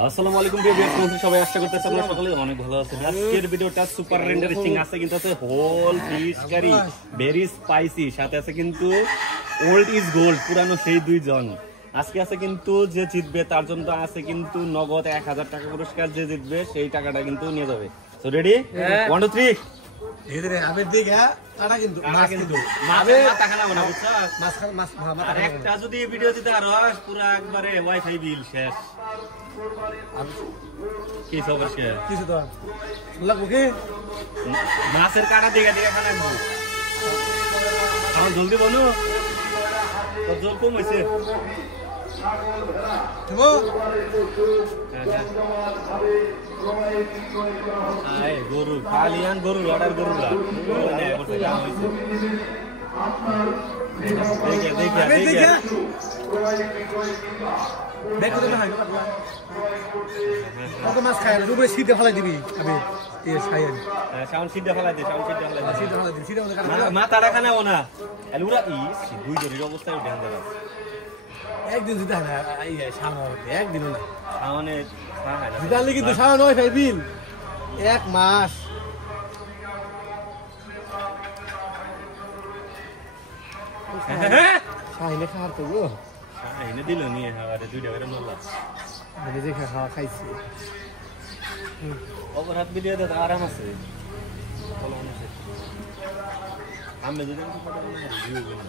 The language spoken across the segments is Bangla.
আসসালামু আলাইকুম ভিউয়ার্স, সবাই আশা করতেছি আপনারা সকলে অনেক ভালো আছেন। আজকের ভিডিওটা সুপার ইন্টারেস্টিং আছে, কিন্তু আছে whole fish curry, very spicy, সাথে আছে কিন্তু ওল্ড ইজ গোল্ড, পুরানো সেই দুইজন। আজকে আছে কিন্তু যে জিতবে তার জন্য আছে কিন্তু নগদ 1000 টাকা পুরস্কার, যে জিতবে সেই টাকাটা কিন্তু নিয়ে যাবে। সো রেডি, 1 2 3 ধীরে আবে দিকে টাটা কিন্তু মাছ কিন্তু আবে টাকা না বানা বুঝছ, মাছ আর একটা যদি ভিডিও দিতে আর পুরো একবারে ওয়াইফাই বিল শেষ। কি সবার শেষ কিছু তো লাগবো কি মাছের কাটা দিকে দিকে খানা আমার জলদি বলো, তোর জল কম হয়েছে। গরু খালিয়ান গরু লড়ার গরু দেখো তো না কত মাছ খায় রুবে সিধে ফেলাই দিবি আমি এই ছাইন সাউন্ড সিধে ফেলাই দে, সাউন্ড সিধে ফেলাই দে, সিধে ফেলাই দিবি সিধে মাথাটা খানাও না এলুরা ই দুই জরির অবস্থায় উঠে আনতে পারে। একদিন যদি না এই সামনে একদিন না সামনে দিদালি কিন্তু সামনে নয় ভাই বিল এক মাস সাইনে খাওয়ার তো গো এনে দিল নিয়ে আরে দুইটা করে নলা আমি দেখে খাওয়া খাইছি ওপর হাত ভিডিও দে আরাম আছে। আমি যদি ফটো না ভিউ করি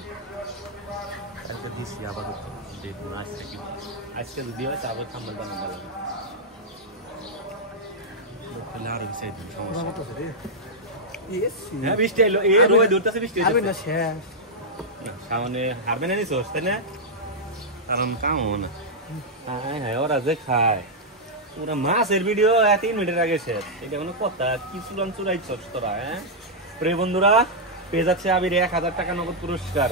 একটা দিছি আবার দেখুন আজকে ভিডিও আছে আবার থাম্বনেল বানাতে হবে। তাহলে আর কিছু সমস্যা রে ইয়েস হ্যাঁ বৃষ্টি এলো এ রোদ দূরতাছে বৃষ্টি আমি না শেষ সামনে হারবে না নিছস তাই না আরাম কামো না। হ্যাঁ হ্যাঁ ওরা যে খায় ওরা মাছের ভিডিও 3 মিনিটের আগে শেষ, এটা কোনো কথা? কি চুলান চুরাইছস তোরা? হ্যাঁ প্রিয় বন্ধুরা, পেয়ে যাচ্ছে আবির 1000 টাকা নগদ পুরস্কার।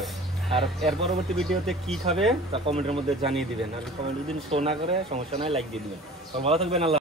আর এর পরবর্তী ভিডিওতে কি খাবে তা কমেন্টের মধ্যে জানিয়ে দিবেন। আর কমেন্ট যদি শো না করে সমস্যা নাই, লাইক দিয়ে দিবেন। সব ভালো থাকবেন। আল্লাহ।